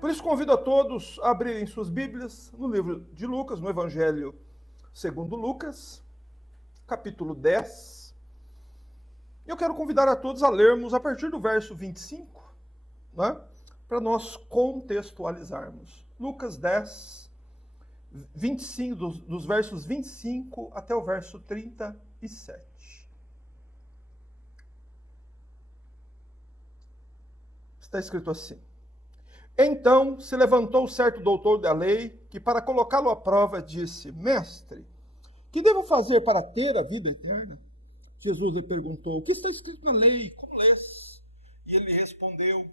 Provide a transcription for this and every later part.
Por isso convido a todos a abrirem suas Bíblias no livro de Lucas, no Evangelho segundo Lucas, capítulo 10. Eu quero convidar a todos a lermos a partir do verso 25, né, para nós contextualizarmos. Lucas 10, 25, dos versos 25 até o verso 37. Está escrito assim: Então se levantou certo doutor da lei, que para colocá-lo à prova disse: Mestre, que devo fazer para ter a vida eterna? Jesus lhe perguntou: O que está escrito na lei? Como lês? E ele respondeu: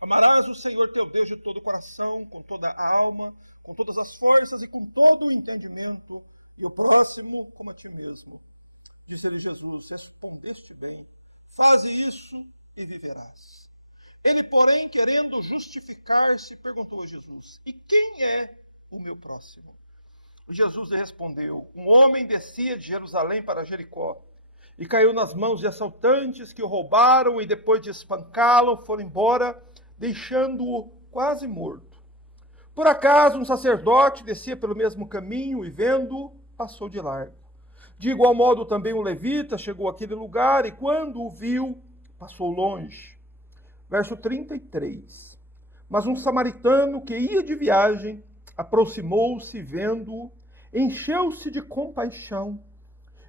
Amarás o Senhor teu Deus de todo o coração, com toda a alma, com todas as forças e com todo o entendimento, e o próximo como a ti mesmo. Disse-lhe Jesus: Respondeste bem, faze isso e viverás. Ele, porém, querendo justificar-se, perguntou a Jesus: E quem é o meu próximo? Jesus lhe respondeu: Um homem descia de Jerusalém para Jericó e caiu nas mãos de assaltantes que o roubaram e depois de espancá-lo foram embora, deixando-o quase morto. Por acaso um sacerdote descia pelo mesmo caminho e vendo-o, passou de largo. De igual modo também um levita chegou àquele lugar e quando o viu, passou longe. Verso 33. Mas um samaritano que ia de viagem aproximou-se, vendo-o, encheu-se de compaixão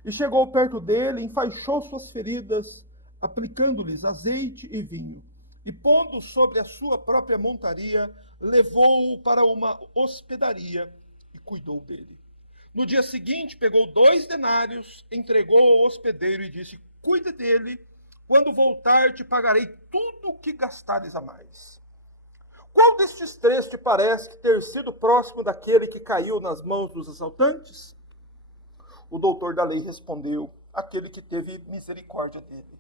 e chegou perto dele, enfaixou suas feridas, aplicando-lhes azeite e vinho. E pondo sobre a sua própria montaria, levou-o para uma hospedaria e cuidou dele. No dia seguinte, pegou 2 denários, entregou ao hospedeiro e disse: Cuida dele, quando voltar te pagarei tudo o que gastares a mais. Qual destes 3 te parece ter sido próximo daquele que caiu nas mãos dos assaltantes? O doutor da lei respondeu: Aquele que teve misericórdia dele.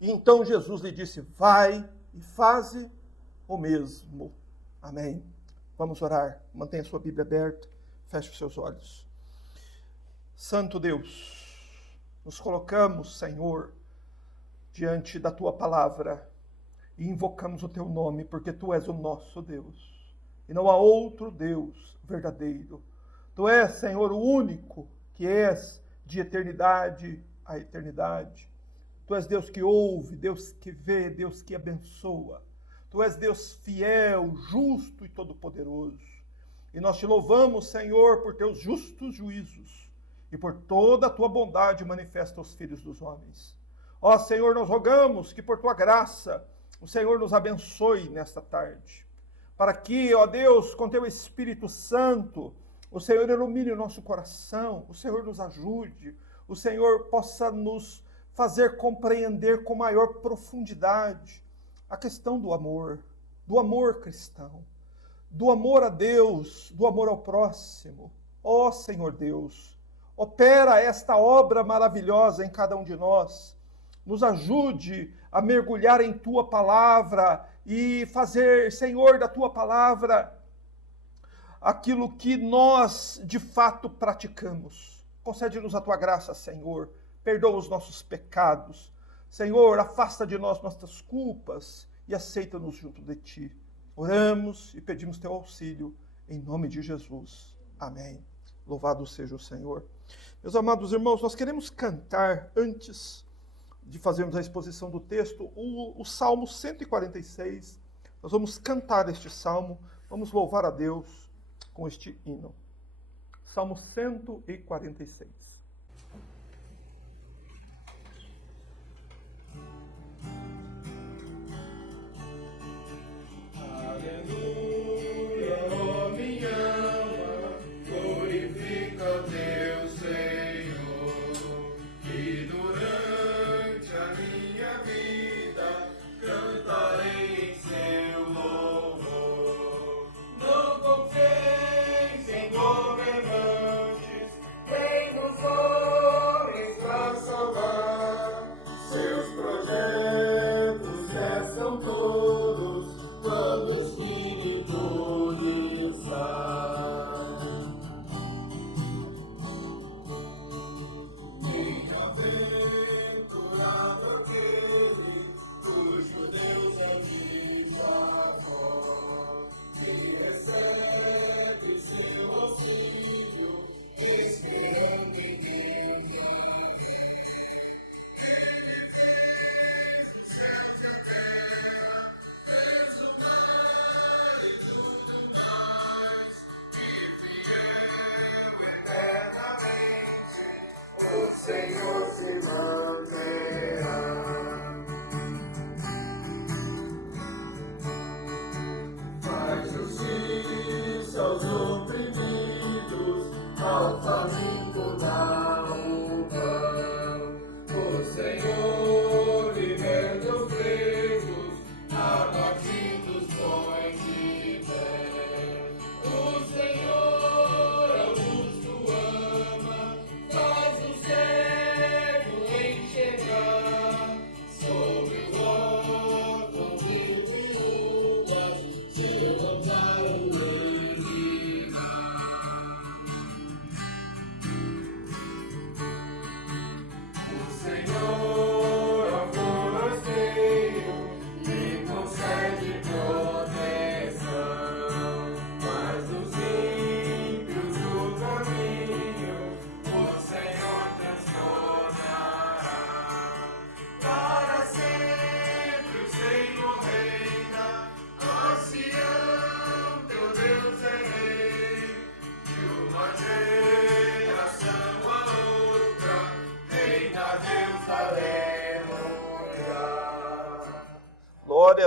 E então Jesus lhe disse: Vai e faze o mesmo. Amém. Vamos orar. Mantenha sua Bíblia aberta. Feche os seus olhos. Santo Deus, nos colocamos, Senhor, diante da tua palavra e invocamos o teu nome, porque tu és o nosso Deus e não há outro Deus verdadeiro. Tu és, Senhor, o único que és de eternidade a eternidade. Tu és Deus que ouve, Deus que vê, Deus que abençoa. Tu és Deus fiel, justo e todo-poderoso. E nós te louvamos, Senhor, por teus justos juízos e por toda a tua bondade manifesta aos filhos dos homens. Ó Senhor, nós rogamos que por tua graça o Senhor nos abençoe nesta tarde, para que, ó Deus, com teu Espírito Santo, o Senhor ilumine o nosso coração, o Senhor nos ajude, o Senhor possa nos fazer compreender com maior profundidade a questão do amor cristão, do amor a Deus, do amor ao próximo. Ó Senhor Deus, opera esta obra maravilhosa em cada um de nós, nos ajude a mergulhar em tua palavra e fazer, Senhor, da tua palavra aquilo que nós de fato praticamos. Concede-nos a tua graça, Senhor. Perdoa os nossos pecados. Senhor, afasta de nós nossas culpas e aceita-nos junto de ti. Oramos e pedimos teu auxílio em nome de Jesus. Amém. Louvado seja o Senhor. Meus amados irmãos, nós queremos cantar, antes de fazermos a exposição do texto, o Salmo 146. Nós vamos cantar este salmo, vamos louvar a Deus com este hino. Salmo 146. Não confiem em governantes, nem nos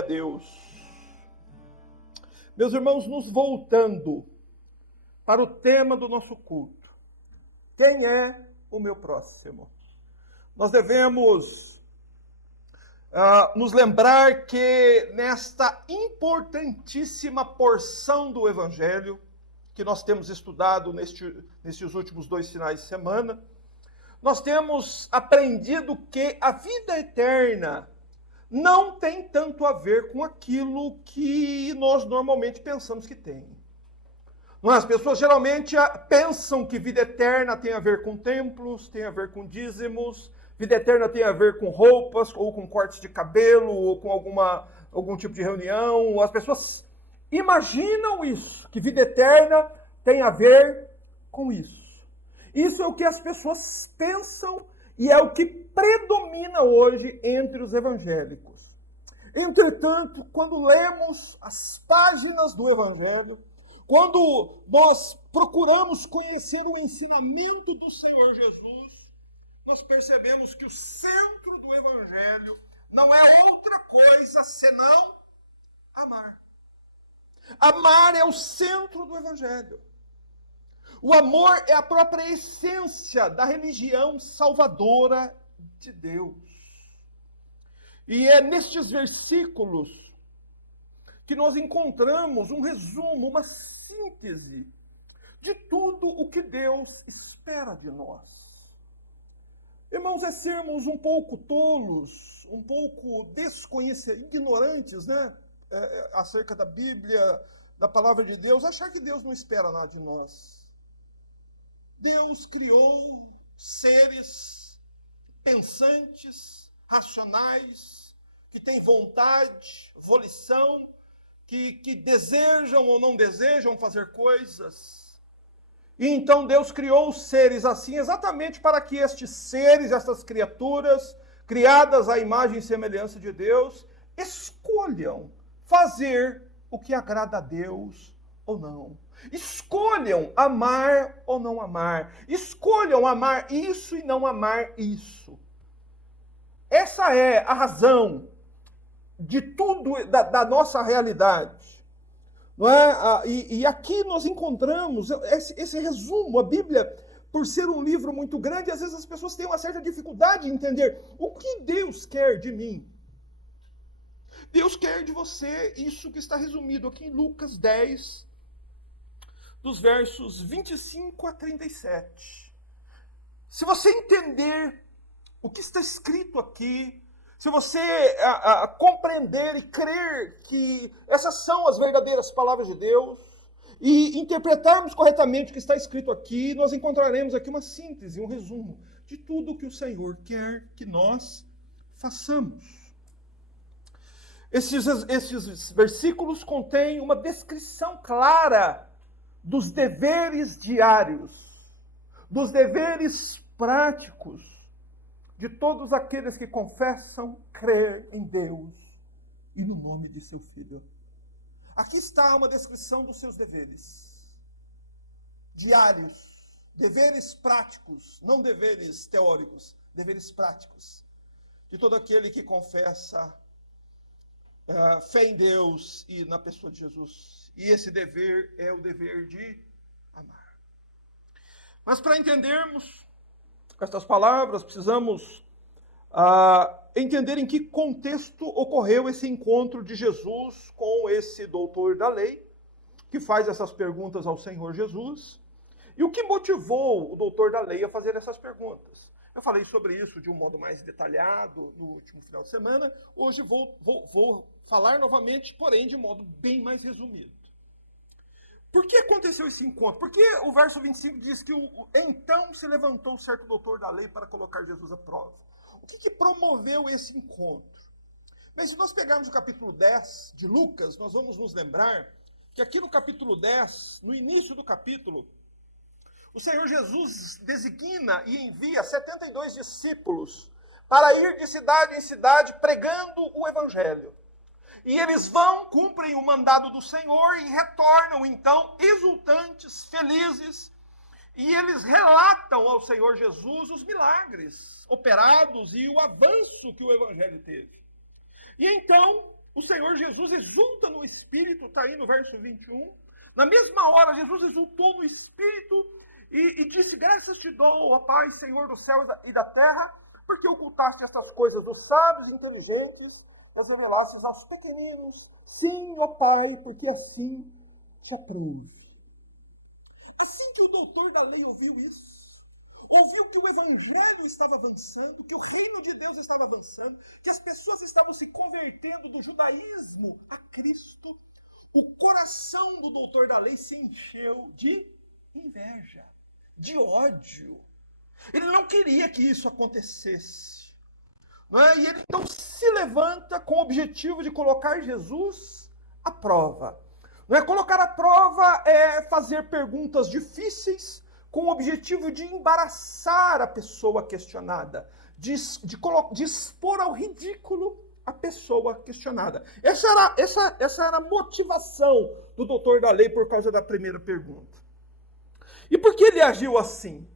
Deus. Meus irmãos, nos voltando para o tema do nosso culto. Quem é o meu próximo? Nós devemos nos lembrar que nesta importantíssima porção do Evangelho, que nós temos estudado nestes últimos 2 finais de semana, nós temos aprendido que a vida eterna não tem tanto a ver com aquilo que nós normalmente pensamos que tem. As pessoas geralmente pensam que vida eterna tem a ver com templos, tem a ver com dízimos, vida eterna tem a ver com roupas, ou com cortes de cabelo, ou com algum tipo de reunião. As pessoas imaginam isso, que vida eterna tem a ver com isso. Isso é o que as pessoas pensam e é o que predomina hoje entre os evangélicos. Entretanto, quando lemos as páginas do Evangelho, quando nós procuramos conhecer o ensinamento do Senhor Jesus, nós percebemos que o centro do Evangelho não é outra coisa senão amar. Amar é o centro do Evangelho. O amor é a própria essência da religião salvadora de Deus. E é nestes versículos que nós encontramos um resumo, uma síntese de tudo o que Deus espera de nós. Irmãos, é sermos um pouco tolos, um pouco ignorantes, né? Acerca da Bíblia, da palavra de Deus, achar que Deus não espera nada de nós. Deus criou seres pensantes, racionais, que têm vontade, volição, que desejam ou não desejam fazer coisas. E então Deus criou os seres assim, exatamente para que estes seres, estas criaturas, criadas à imagem e semelhança de Deus, escolham fazer o que agrada a Deus ou não. Escolham amar ou não amar. Escolham amar isso e não amar isso. Essa é a razão de tudo, da nossa realidade. Não é? E aqui nós encontramos esse resumo. A Bíblia, por ser um livro muito grande, às vezes as pessoas têm uma certa dificuldade em entender o que Deus quer de mim. Deus quer de você isso que está resumido aqui em Lucas 10, dos versos 25 a 37. Se você entender o que está escrito aqui, se você compreender e crer que essas são as verdadeiras palavras de Deus, e interpretarmos corretamente o que está escrito aqui, nós encontraremos aqui uma síntese, um resumo de tudo o que o Senhor quer que nós façamos. Esses versículos contêm uma descrição clara dos deveres diários, dos deveres práticos de todos aqueles que confessam crer em Deus e no nome de seu Filho. Aqui está uma descrição dos seus deveres diários, deveres práticos, não deveres teóricos, deveres práticos, de todo aquele que confessa fé em Deus e na pessoa de Jesus. E esse dever é o dever de amar. Mas para entendermos estas palavras, precisamos entender em que contexto ocorreu esse encontro de Jesus com esse doutor da lei, que faz essas perguntas ao Senhor Jesus, e o que motivou o doutor da lei a fazer essas perguntas. Eu falei sobre isso de um modo mais detalhado no último final de semana. Hoje vou falar novamente, porém de modo bem mais resumido. Por que aconteceu esse encontro? Porque o verso 25 diz que então se levantou certo doutor da lei para colocar Jesus à prova. O que promoveu esse encontro? Bem, se nós pegarmos o capítulo 10 de Lucas, nós vamos nos lembrar que aqui no capítulo 10, no início do capítulo, o Senhor Jesus designa e envia 72 discípulos para ir de cidade em cidade pregando o Evangelho. E eles vão, cumprem o mandado do Senhor e retornam, então, exultantes, felizes. E eles relatam ao Senhor Jesus os milagres operados e o avanço que o Evangelho teve. E então, o Senhor Jesus exulta no Espírito, está aí no verso 21. Na mesma hora, Jesus exultou no Espírito e disse: graças te dou, ó Pai, Senhor dos céus e da terra, porque ocultaste estas coisas dos sábios e inteligentes e as revelastes aos pequeninos. Sim, ó Pai, porque assim te aprouve. Assim que o doutor da lei ouviu isso, ouviu que o evangelho estava avançando, que o reino de Deus estava avançando, que as pessoas estavam se convertendo do judaísmo a Cristo, o coração do doutor da lei se encheu de inveja, de ódio. Ele não queria que isso acontecesse. Não é? E ele então se levanta com o objetivo de colocar Jesus à prova. Não é? Colocar à prova é fazer perguntas difíceis com o objetivo de embaraçar a pessoa questionada, de expor ao ridículo a pessoa questionada. Essa era a motivação do doutor da lei por causa da primeira pergunta. E por que ele agiu assim?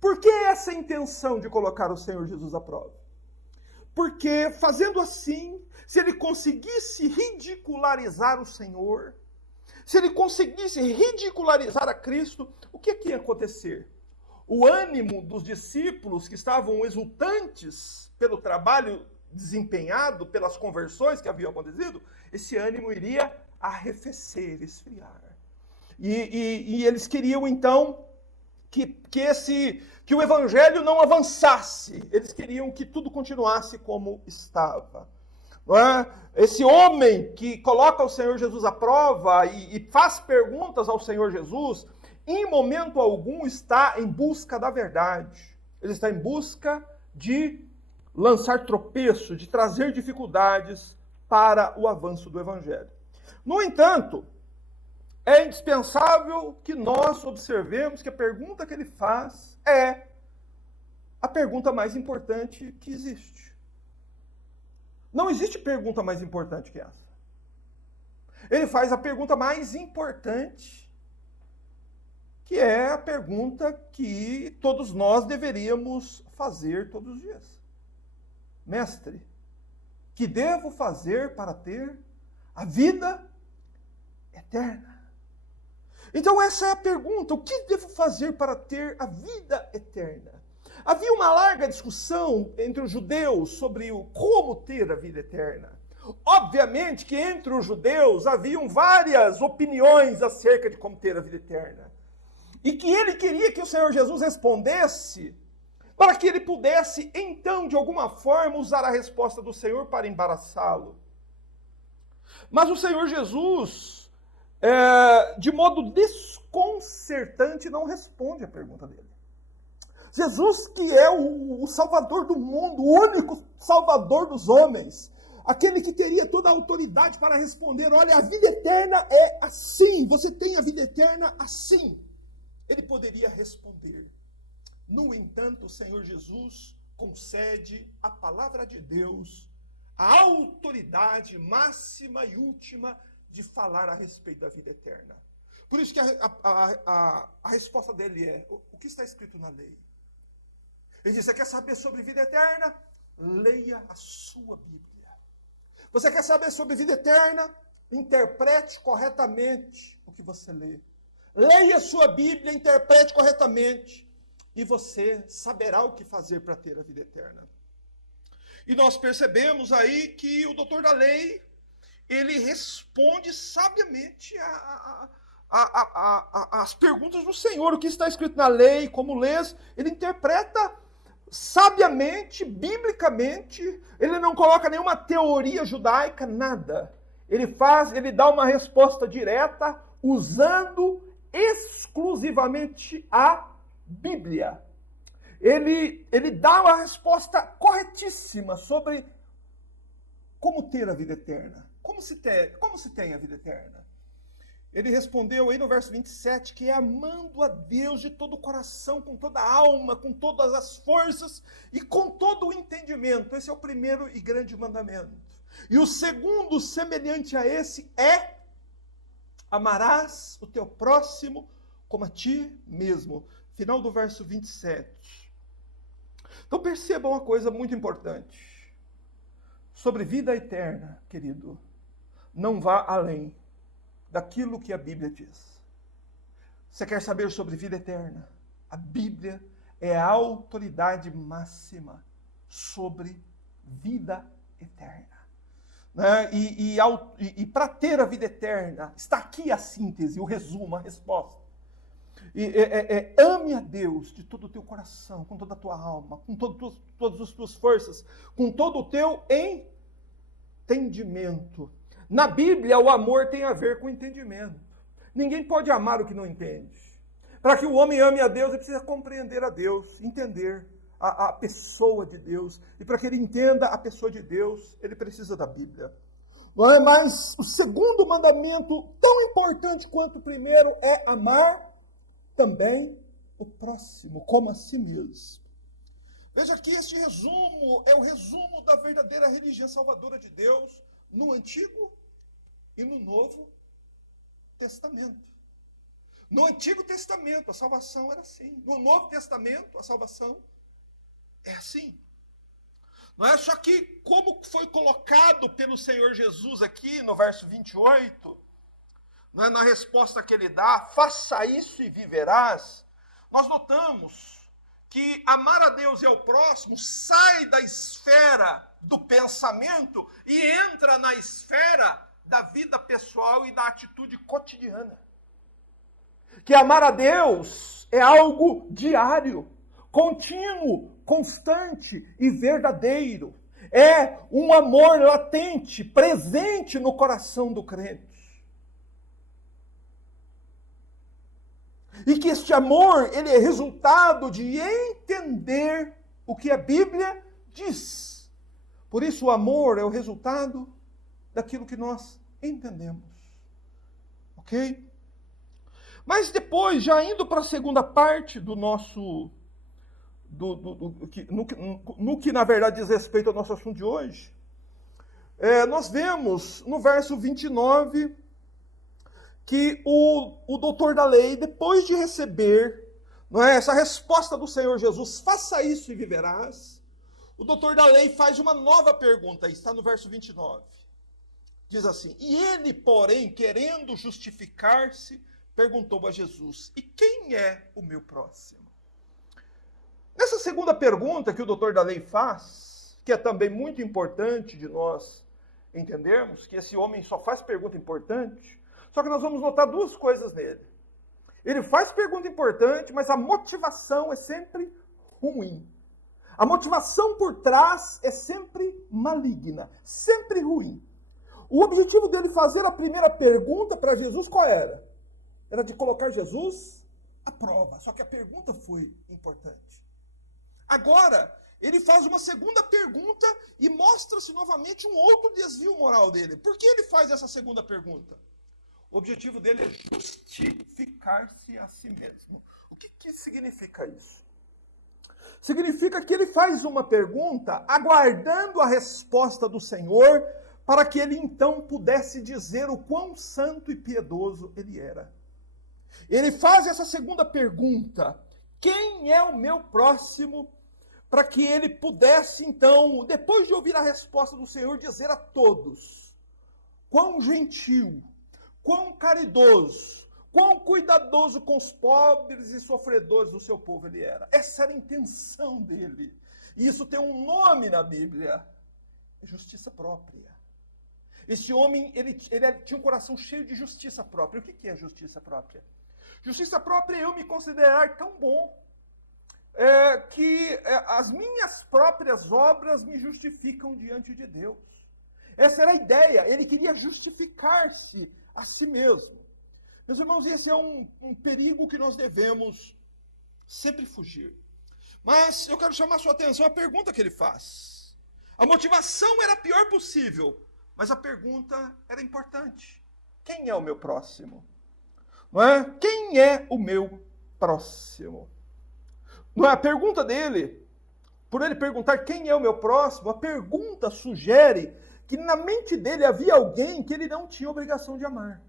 Por que essa intenção de colocar o Senhor Jesus à prova? Porque, fazendo assim, se ele conseguisse ridicularizar o Senhor, se ele conseguisse ridicularizar a Cristo, o que ia acontecer? O ânimo dos discípulos que estavam exultantes pelo trabalho desempenhado, pelas conversões que haviam acontecido, esse ânimo iria arrefecer, esfriar. E eles queriam, então, que o evangelho não avançasse. Eles queriam que tudo continuasse como estava. Não é? Esse homem que coloca o Senhor Jesus à prova e faz perguntas ao Senhor Jesus, em momento algum está em busca da verdade. Ele está em busca de lançar tropeço, de trazer dificuldades para o avanço do evangelho. No entanto, é indispensável que nós observemos que a pergunta que ele faz é a pergunta mais importante que existe. Não existe pergunta mais importante que essa. Ele faz a pergunta mais importante, que é a pergunta que todos nós deveríamos fazer todos os dias. Mestre, que devo fazer para ter a vida eterna? Então essa é a pergunta, o que devo fazer para ter a vida eterna? Havia uma larga discussão entre os judeus sobre como ter a vida eterna. Obviamente que entre os judeus haviam várias opiniões acerca de como ter a vida eterna. E que ele queria que o Senhor Jesus respondesse para que ele pudesse, então, de alguma forma, usar a resposta do Senhor para embaraçá-lo. Mas o Senhor Jesus, de modo desconcertante, não responde a pergunta dele. Jesus, que é o Salvador do mundo, o único Salvador dos homens, aquele que teria toda a autoridade para responder: olha, a vida eterna é assim, você tem a vida eterna assim. Ele poderia responder. No entanto, o Senhor Jesus concede à palavra de Deus a autoridade máxima e última de falar a respeito da vida eterna. Por isso que a resposta dele é: o que está escrito na lei? Ele diz: você quer saber sobre vida eterna? Leia a sua Bíblia. Você quer saber sobre vida eterna? Interprete corretamente o que você lê. Leia a sua Bíblia, interprete corretamente, e você saberá o que fazer para ter a vida eterna. E nós percebemos aí que o doutor da lei, ele responde sabiamente as perguntas do Senhor. O que está escrito na lei, como lês, ele interpreta sabiamente, biblicamente. Ele não coloca nenhuma teoria judaica, nada. Ele dá uma resposta direta, usando exclusivamente a Bíblia. Ele dá uma resposta corretíssima sobre como ter a vida eterna. Como se tem a vida eterna? Ele respondeu aí no verso 27 que é amando a Deus de todo o coração, com toda a alma, com todas as forças e com todo o entendimento. Esse é o primeiro e grande mandamento. E o segundo, semelhante a esse, é: amarás o teu próximo como a ti mesmo. Final do verso 27. Então percebam uma coisa muito importante sobre vida eterna, querido. não vá além daquilo que a Bíblia diz. Você quer saber sobre vida eterna? A Bíblia é a autoridade máxima sobre vida eterna. Né? E para ter a vida eterna, está aqui a síntese, o resumo, a resposta. Ame a Deus de todo o teu coração, com toda a tua alma, com todas as tuas forças, com todo o teu entendimento. Na Bíblia, o amor tem a ver com entendimento. Ninguém pode amar o que não entende. Para que o homem ame a Deus, ele precisa compreender a Deus, entender a pessoa de Deus. E para que ele entenda a pessoa de Deus, ele precisa da Bíblia. Mas o segundo mandamento, tão importante quanto o primeiro, é amar também o próximo, como a si mesmo. Veja que este resumo é o resumo da verdadeira religião salvadora de Deus no Antigo e no Novo Testamento. No Antigo Testamento, a salvação era assim. No Novo Testamento, a salvação é assim. Não é? Só que, como foi colocado pelo Senhor Jesus aqui no verso 28, não é? Na resposta que ele dá, faça isso e viverás, nós notamos que amar a Deus e ao próximo sai da esfera do pensamento e entra na esfera da vida pessoal e da atitude cotidiana. Que amar a Deus é algo diário, contínuo, constante e verdadeiro. É um amor latente, presente no coração do crente. E que este amor, ele é resultado de entender o que a Bíblia diz. Por isso o amor é o resultado daquilo que nós entendemos. Ok? Mas depois, já indo para a segunda parte do nosso... no que na verdade diz respeito ao nosso assunto de hoje, nós vemos no verso 29 que o doutor da lei, depois de receber, não é, essa resposta do Senhor Jesus, faça isso e viverás, o doutor da lei faz uma nova pergunta, está no verso 29. Diz assim: e ele, porém, querendo justificar-se, perguntou a Jesus: e quem é o meu próximo? Nessa segunda pergunta que o doutor da lei faz, que é também muito importante de nós entendermos, que esse homem só faz pergunta importante, só que nós vamos notar duas coisas nele. Ele faz pergunta importante, mas a motivação é sempre ruim. A motivação por trás é sempre maligna, sempre ruim. O objetivo dele fazer a primeira pergunta para Jesus qual era? Era de colocar Jesus à prova. Só que a pergunta foi importante. Agora, ele faz uma segunda pergunta e mostra-se novamente um outro desvio moral dele. Por que ele faz essa segunda pergunta? O objetivo dele é justificar-se a si mesmo. O que significa isso? Significa que ele faz uma pergunta aguardando a resposta do Senhor para que ele então pudesse dizer o quão santo e piedoso ele era. Ele faz essa segunda pergunta: quem é o meu próximo? Para que ele pudesse então, depois de ouvir a resposta do Senhor, dizer a todos quão gentil, quão caridoso, quão cuidadoso com os pobres e sofredores do seu povo ele era. Essa era a intenção dele. E isso tem um nome na Bíblia: justiça própria. Esse homem, ele tinha um coração cheio de justiça própria. O que é justiça própria? Justiça própria é eu me considerar tão bom que as minhas próprias obras me justificam diante de Deus. Essa era a ideia. Ele queria justificar-se a si mesmo. Meus irmãos, esse é um perigo que nós devemos sempre fugir. Mas eu quero chamar a sua atenção à pergunta que ele faz. A motivação era a pior possível, mas a pergunta era importante. Quem é o meu próximo? Não é? Quem é o meu próximo? Não é? A pergunta dele, por ele perguntar quem é o meu próximo, a pergunta sugere que na mente dele havia alguém que ele não tinha obrigação de amar.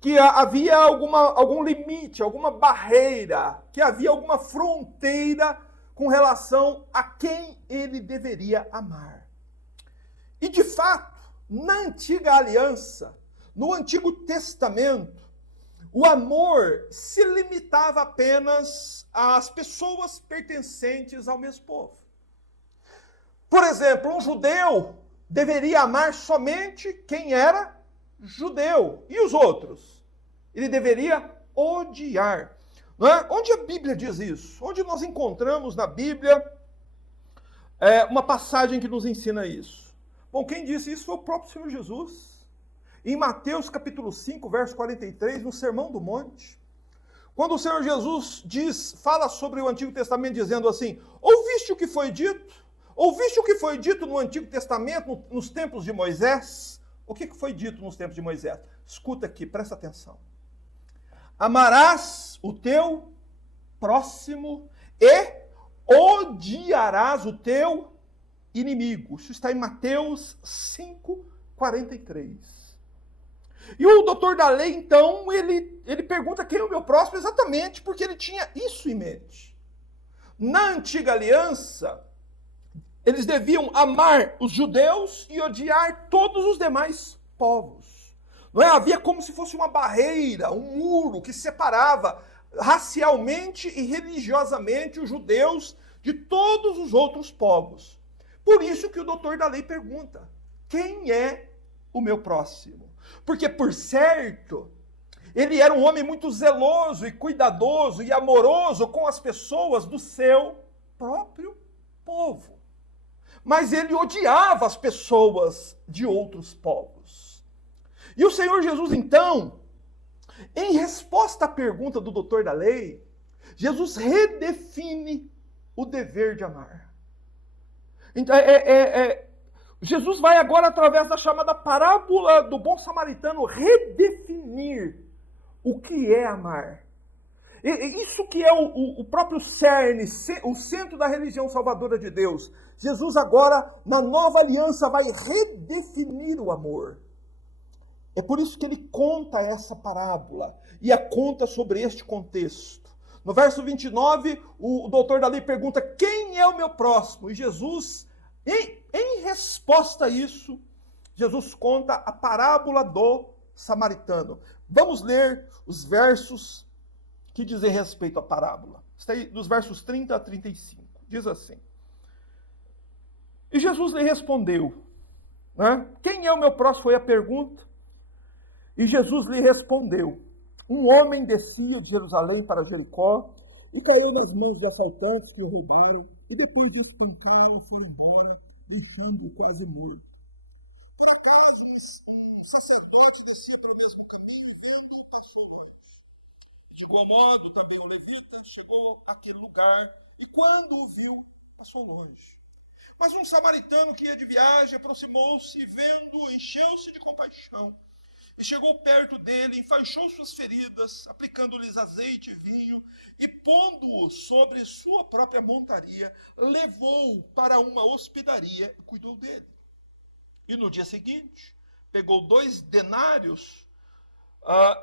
Que havia algum limite, alguma barreira, que havia alguma fronteira com relação a quem ele deveria amar. E de fato, Na antiga aliança, no Antigo Testamento, o amor se limitava apenas às pessoas pertencentes ao mesmo povo. Por exemplo, um judeu deveria amar somente quem era judeu. E os outros? Ele deveria odiar. Não é? Onde a Bíblia diz isso? Onde nós encontramos na Bíblia uma passagem que nos ensina isso? Bom, quem disse isso foi o próprio Senhor Jesus. Em Mateus capítulo 5, verso 43, no Sermão do Monte, quando o Senhor Jesus fala sobre o Antigo Testamento, dizendo assim: ouviste o que foi dito? Ouviste o que foi dito no Antigo Testamento, nos tempos de Moisés? O que foi dito nos tempos de Moisés? Escuta aqui, presta atenção. Amarás o teu próximo e odiarás o teu inimigo. Isso está em Mateus 5, 43. E o doutor da lei, então, ele pergunta quem é o meu próximo exatamente porque ele tinha isso em mente. Na antiga aliança, eles deviam amar os judeus e odiar todos os demais povos. Não é? Havia como se fosse uma barreira, um muro que separava racialmente e religiosamente os judeus de todos os outros povos. Por isso que o doutor da lei pergunta: quem é o meu próximo? Porque, por certo, ele era um homem muito zeloso e cuidadoso e amoroso com as pessoas do seu próprio povo. Mas ele odiava as pessoas de outros povos. E o Senhor Jesus, então, em resposta à pergunta do doutor da lei, Jesus redefine o dever de amar. Então, Jesus vai agora, através da chamada parábola do bom samaritano, redefinir o que é amar. Isso que é o próprio cerne, o centro da religião salvadora de Deus. Jesus agora, na nova aliança, vai redefinir o amor. É por isso que ele conta essa parábola e a conta sobre este contexto. No verso 29, o doutor da lei pergunta: quem é o meu próximo? E Jesus, em resposta a isso, Jesus conta a parábola do samaritano. Vamos ler os versos que dizem respeito à parábola. Está aí dos versos 30 a 35. Diz assim: e Jesus lhe respondeu, né? Quem é o meu próximo? Foi a pergunta. E Jesus lhe respondeu: um homem descia de Jerusalém para Jericó e caiu nas mãos de assaltantes que o roubaram e depois de espancá-lo foram embora, deixando-o quase morto. Por acaso, um sacerdote descia para o mesmo caminho e vendo-o passou longe. De igual modo, também o levita chegou àquele lugar e quando o viu, passou longe. Mas um samaritano que ia de viagem aproximou-se e vendo-o, encheu-se de compaixão. E chegou perto dele, enfaixou suas feridas, aplicando-lhes azeite e vinho, e pondo-o sobre sua própria montaria, levou-o para uma hospedaria e cuidou dele. E no dia seguinte, pegou 2 denários,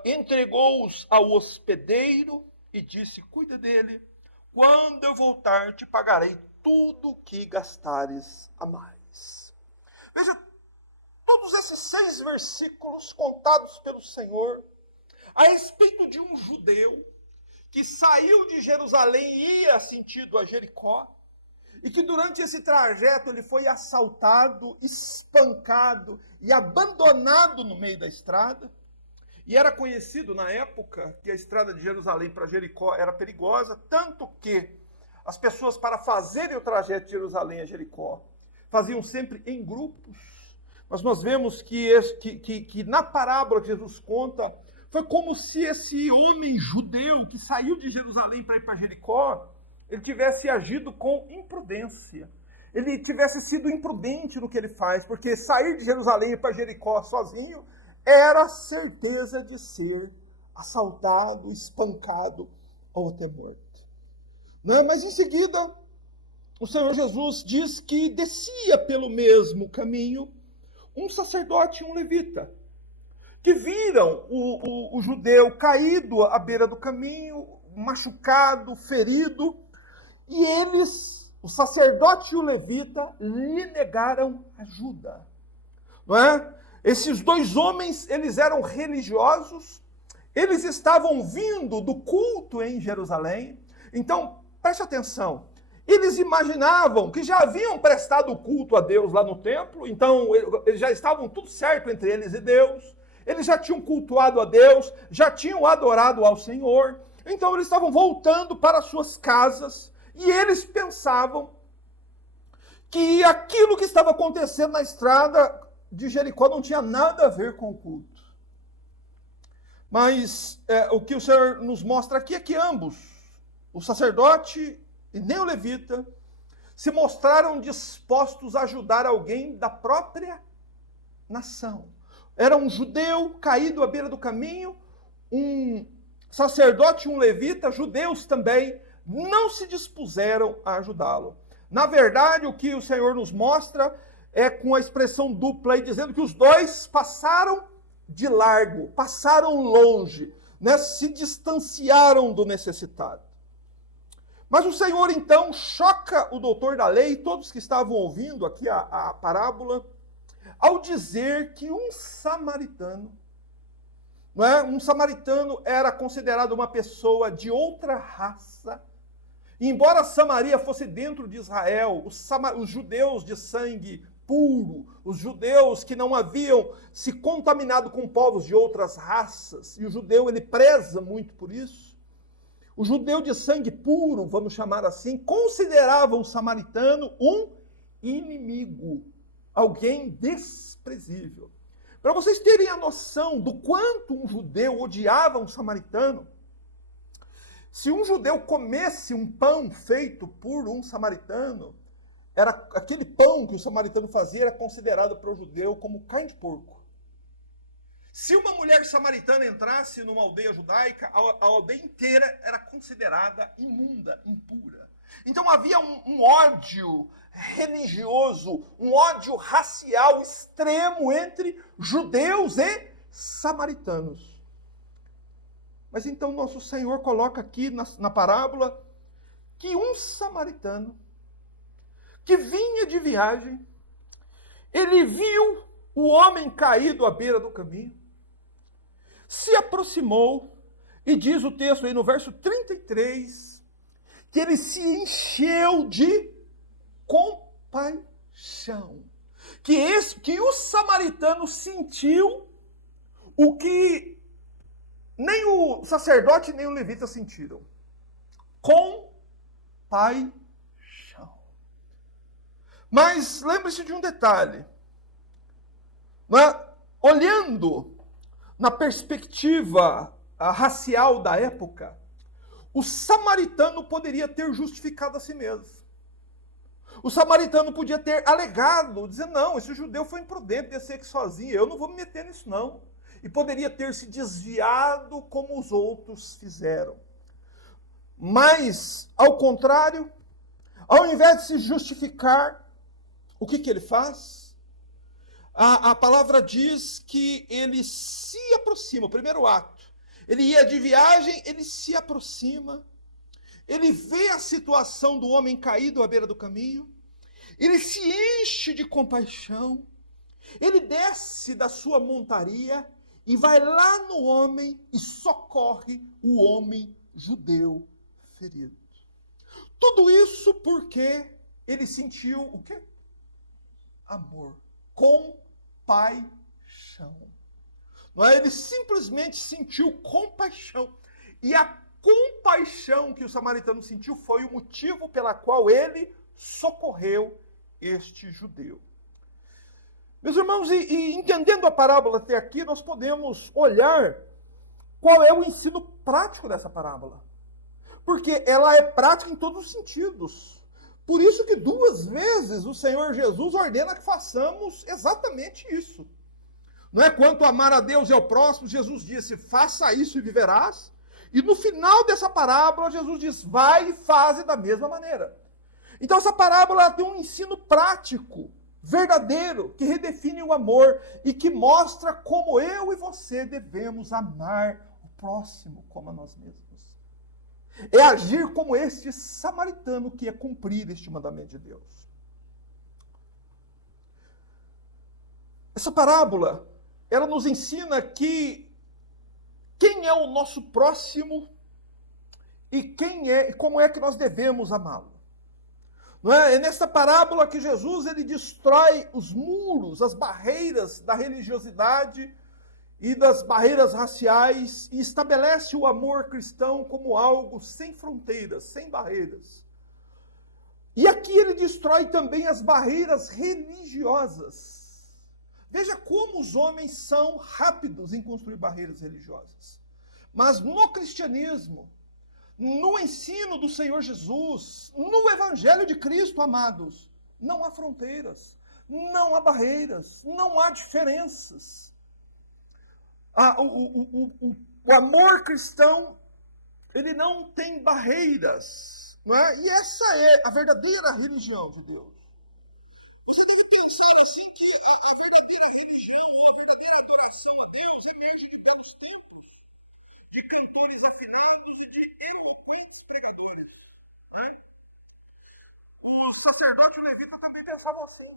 entregou-os ao hospedeiro e disse: cuida dele, quando eu voltar te pagarei tudo o que gastares a mais. Veja, todos esses 6 versículos contados pelo Senhor a respeito de um judeu que saiu de Jerusalém e ia sentido a Jericó, e que durante esse trajeto ele foi assaltado, espancado e abandonado no meio da estrada. E era conhecido na época que a estrada de Jerusalém para Jericó era perigosa, tanto que as pessoas, para fazerem o trajeto de Jerusalém a Jericó, faziam sempre em grupos. Mas nós vemos que na parábola que Jesus conta, foi como se esse homem judeu que saiu de Jerusalém para ir para Jericó, ele tivesse agido com imprudência. Ele tivesse sido imprudente no que ele faz, porque sair de Jerusalém e ir para Jericó sozinho era a certeza de ser assaltado, espancado ou até morto. Não é? Mas em seguida, o Senhor Jesus diz que descia pelo mesmo caminho um sacerdote e um levita, que viram o judeu caído à beira do caminho, machucado, ferido, e eles, o sacerdote e o levita, lhe negaram ajuda. não é? Esses dois homens, eles eram religiosos, eles estavam vindo do culto em Jerusalém. Então, preste atenção, eles imaginavam que já haviam prestado culto a Deus lá no templo, então eles já estavam tudo certo entre eles e Deus, eles já tinham cultuado a Deus, já tinham adorado ao Senhor, então eles estavam voltando para suas casas e eles pensavam que aquilo que estava acontecendo na estrada de Jericó não tinha nada a ver com o culto. Mas o que o Senhor nos mostra aqui é que ambos, o sacerdote e nem o levita, se mostraram dispostos a ajudar alguém da própria nação. Era um judeu caído à beira do caminho, um sacerdote e um levita, judeus também, não se dispuseram a ajudá-lo. Na verdade, o que o Senhor nos mostra é com a expressão dupla aí, dizendo que os dois passaram de largo, passaram longe, né? Se distanciaram do necessitado. Mas o Senhor, então, choca o doutor da lei e todos que estavam ouvindo aqui a parábola, ao dizer que um samaritano, não é? Um samaritano era considerado uma pessoa de outra raça. E embora Samaria fosse dentro de Israel, os judeus de sangue puro, os judeus que não haviam se contaminado com povos de outras raças, e o judeu ele preza muito por isso, o judeu de sangue puro, vamos chamar assim, considerava o samaritano um inimigo, alguém desprezível. Para vocês terem a noção do quanto um judeu odiava um samaritano, se um judeu comesse um pão feito por um samaritano, era aquele pão que o samaritano fazia era considerado para o judeu como carne de porco. Se uma mulher samaritana entrasse numa aldeia judaica, a aldeia inteira era considerada imunda, impura. Então havia um ódio religioso, um ódio racial extremo entre judeus e samaritanos. Mas então nosso Senhor coloca aqui na parábola que um samaritano que vinha de viagem, ele viu o homem caído à beira do caminho, se aproximou, e diz o texto aí no verso 33, que ele se encheu de compaixão. Que o samaritano sentiu o que nem o sacerdote nem o levita sentiram. Compaixão. Mas lembre-se de um detalhe. Olhando na perspectiva racial da época, o samaritano poderia ter justificado a si mesmo. O samaritano podia ter alegado, dizendo, não, esse judeu foi imprudente, descer aqui sozinho, eu não vou me meter nisso não. E poderia ter se desviado como os outros fizeram. Mas, ao contrário, ao invés de se justificar, o que ele faz? A palavra diz que ele se aproxima, o primeiro ato. Ele ia de viagem, ele se aproxima, ele vê a situação do homem caído à beira do caminho, ele se enche de compaixão, ele desce da sua montaria e vai lá no homem e socorre o homem judeu ferido. Tudo isso porque ele sentiu o quê? Amor, compaixão. Não é? Ele simplesmente sentiu compaixão. E a compaixão que o samaritano sentiu foi o motivo pela qual ele socorreu este judeu. Meus irmãos, e entendendo a parábola até aqui, nós podemos olhar qual é o ensino prático dessa parábola. Porque ela é prática em todos os sentidos. Por isso que 2 vezes o Senhor Jesus ordena que façamos exatamente isso. Não é? Quanto a amar a Deus e ao próximo, Jesus disse, faça isso e viverás. E no final dessa parábola, Jesus diz, vai e faze da mesma maneira. Então essa parábola tem um ensino prático, verdadeiro, que redefine o amor e que mostra como eu e você devemos amar o próximo como a nós mesmos. É agir como este samaritano que é cumprir este mandamento de Deus. Essa parábola, ela nos ensina que quem é o nosso próximo e como é que nós devemos amá-lo. Não é? É nessa parábola que Jesus ele destrói os muros, as barreiras da religiosidade e das barreiras raciais e estabelece o amor cristão como algo sem fronteiras, sem barreiras. E aqui ele destrói também as barreiras religiosas. Veja como os homens são rápidos em construir barreiras religiosas. Mas no cristianismo, no ensino do Senhor Jesus, no Evangelho de Cristo, amados, não há fronteiras, não há barreiras, não há diferenças. O amor cristão, ele não tem barreiras, não é? E essa é a verdadeira religião de Deus. Você deve pensar assim que a verdadeira religião ou a verdadeira adoração a Deus emerge de belos tempos, de cantores afinados e de eloquentes pregadores. Né? O sacerdote e o levita também pensavam assim.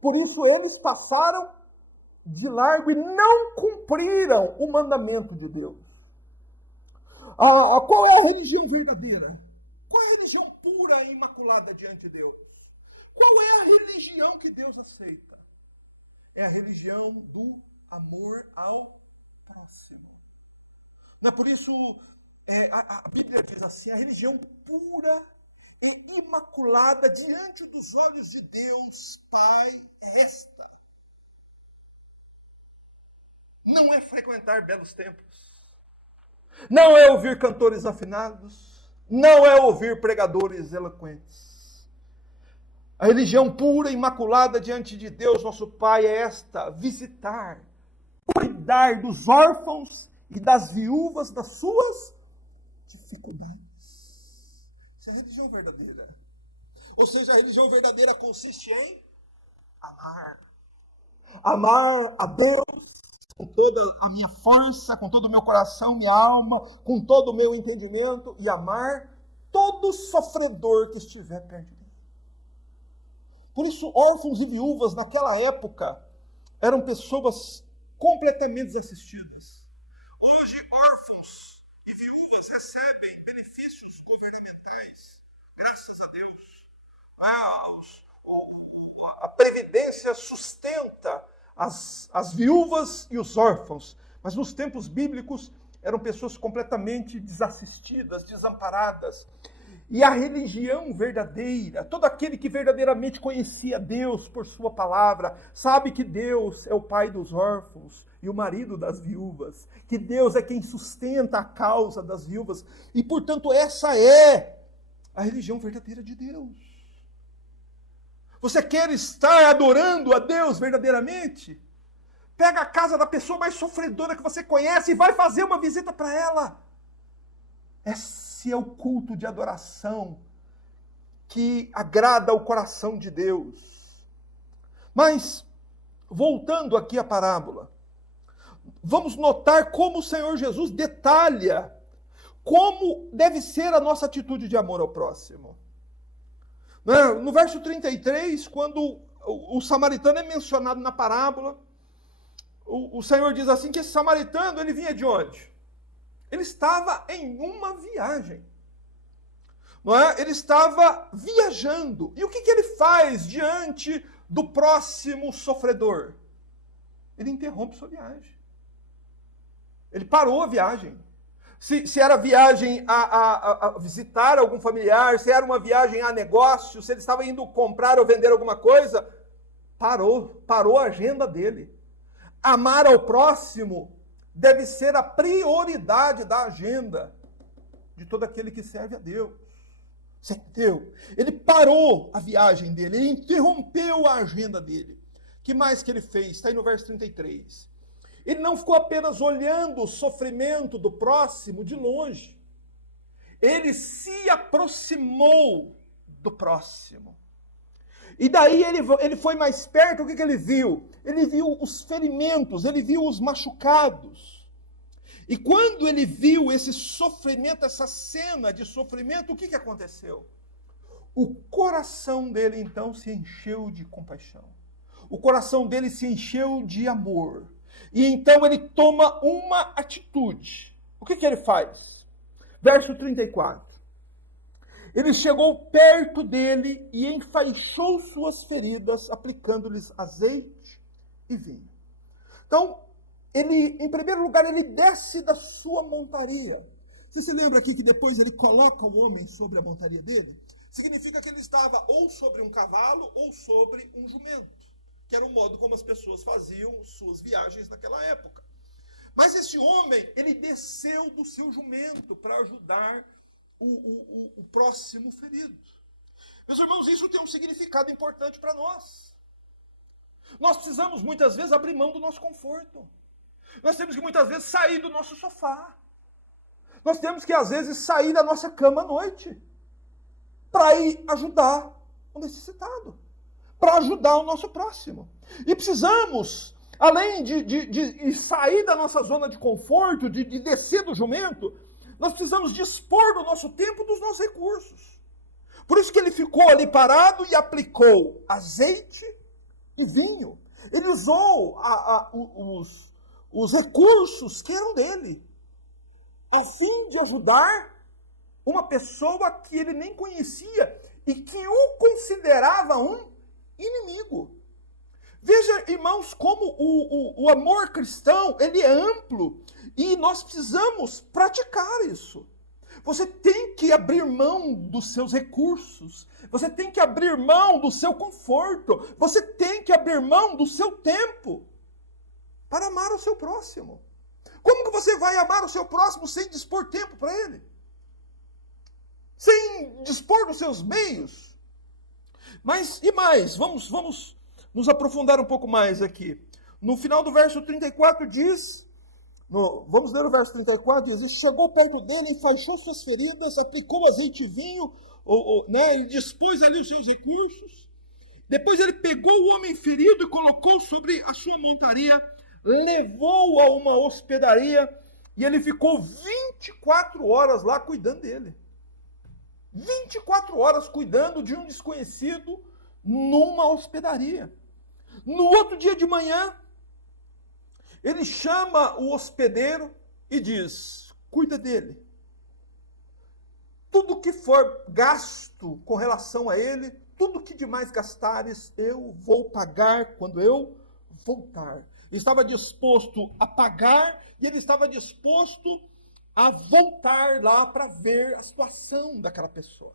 Por isso eles passaram de largo e não cumpriram o mandamento de Deus. Qual é a religião verdadeira? Qual é a religião pura e imaculada diante de Deus? Qual é a religião que Deus aceita? É a religião do amor ao próximo. Não é por isso, a Bíblia diz assim, a religião pura e imaculada diante dos olhos de Deus Pai é esta. Não é frequentar belos templos. Não é ouvir cantores afinados. Não é ouvir pregadores eloquentes. A religião pura e imaculada diante de Deus, nosso Pai, é esta: visitar, cuidar dos órfãos e das viúvas das suas dificuldades. Essa é a religião verdadeira. Ou seja, a religião verdadeira consiste em amar. Amar a Deus com toda a minha força, com todo o meu coração, minha alma, com todo o meu entendimento, e amar todo sofredor que estiver perto de mim. Por isso, órfãos e viúvas naquela época eram pessoas completamente desassistidas. Hoje, órfãos e viúvas recebem benefícios governamentais, graças a Deus. A Previdência sustenta as viúvas e os órfãos, mas nos tempos bíblicos eram pessoas completamente desassistidas, desamparadas. E a religião verdadeira, todo aquele que verdadeiramente conhecia Deus por sua palavra, sabe que Deus é o pai dos órfãos e o marido das viúvas, que Deus é quem sustenta a causa das viúvas, e portanto essa é a religião verdadeira de Deus. Você quer estar adorando a Deus verdadeiramente? Pega a casa da pessoa mais sofredora que você conhece e vai fazer uma visita para ela. Esse é o culto de adoração que agrada ao coração de Deus. Mas, voltando aqui à parábola, vamos notar como o Senhor Jesus detalha como deve ser a nossa atitude de amor ao próximo. No verso 33, quando o samaritano é mencionado na parábola, o Senhor diz assim que esse samaritano, ele vinha de onde? Ele estava em uma viagem. Não é? Ele estava viajando. E o que ele faz diante do próximo sofredor? Ele interrompe sua viagem. Ele parou a viagem. Se era viagem a visitar algum familiar, se era uma viagem a negócio, se ele estava indo comprar ou vender alguma coisa, parou a agenda dele. Amar ao próximo deve ser a prioridade da agenda de todo aquele que serve a Deus. Você entendeu? Ele parou a viagem dele, ele interrompeu a agenda dele. O que mais que ele fez? Está aí no verso 33. Ele não ficou apenas olhando o sofrimento do próximo de longe. Ele se aproximou do próximo. E daí ele foi mais perto, o que ele viu? Ele viu os ferimentos, ele viu os machucados. E quando ele viu esse sofrimento, essa cena de sofrimento, o que aconteceu? O coração dele então se encheu de compaixão. o coração dele se encheu de amor. E então ele toma uma atitude. O que ele faz? Verso 34. Ele chegou perto dele e enfaixou suas feridas, aplicando-lhes azeite e vinho. Então, ele, em primeiro lugar, ele desce da sua montaria. Você se lembra aqui que depois ele coloca o homem sobre a montaria dele? Significa que ele estava ou sobre um cavalo ou sobre um jumento, que era o modo como as pessoas faziam suas viagens naquela época. Mas esse homem, ele desceu do seu jumento para ajudar o próximo ferido. Meus irmãos, isso tem um significado importante para nós. Nós precisamos muitas vezes abrir mão do nosso conforto. Nós temos que muitas vezes sair do nosso sofá. Nós temos que às vezes sair da nossa cama à noite para ir ajudar o necessitado, para ajudar o nosso próximo. E precisamos, além de sair da nossa zona de conforto, de descer do jumento, nós precisamos dispor do nosso tempo, dos nossos recursos. Por isso que ele ficou ali parado e aplicou azeite e vinho. Ele usou os recursos que eram dele, a fim de ajudar uma pessoa que ele nem conhecia e que o considerava um inimigo. Veja, irmãos, como o amor cristão, ele é amplo e nós precisamos praticar isso. Você tem que abrir mão dos seus recursos, você tem que abrir mão do seu conforto, você tem que abrir mão do seu tempo para amar o seu próximo. Como que você vai amar o seu próximo sem dispor tempo para ele? Sem dispor dos seus meios? Mas, e mais? Vamos nos aprofundar um pouco mais aqui. No final do verso 34 diz, vamos ler o verso 34, diz, chegou perto dele, enfaixou suas feridas, aplicou azeite e vinho, ele dispôs ali os seus recursos. Depois ele pegou o homem ferido e colocou sobre a sua montaria, levou-o a uma hospedaria e ele ficou 24 horas lá cuidando dele. 24 horas cuidando de um desconhecido numa hospedaria. No outro dia de manhã, ele chama o hospedeiro e diz, cuida dele. Tudo que for gasto com relação a ele, tudo que demais gastares, eu vou pagar quando eu voltar. Ele estava disposto a pagar e ele estava disposto a voltar lá para ver a situação daquela pessoa.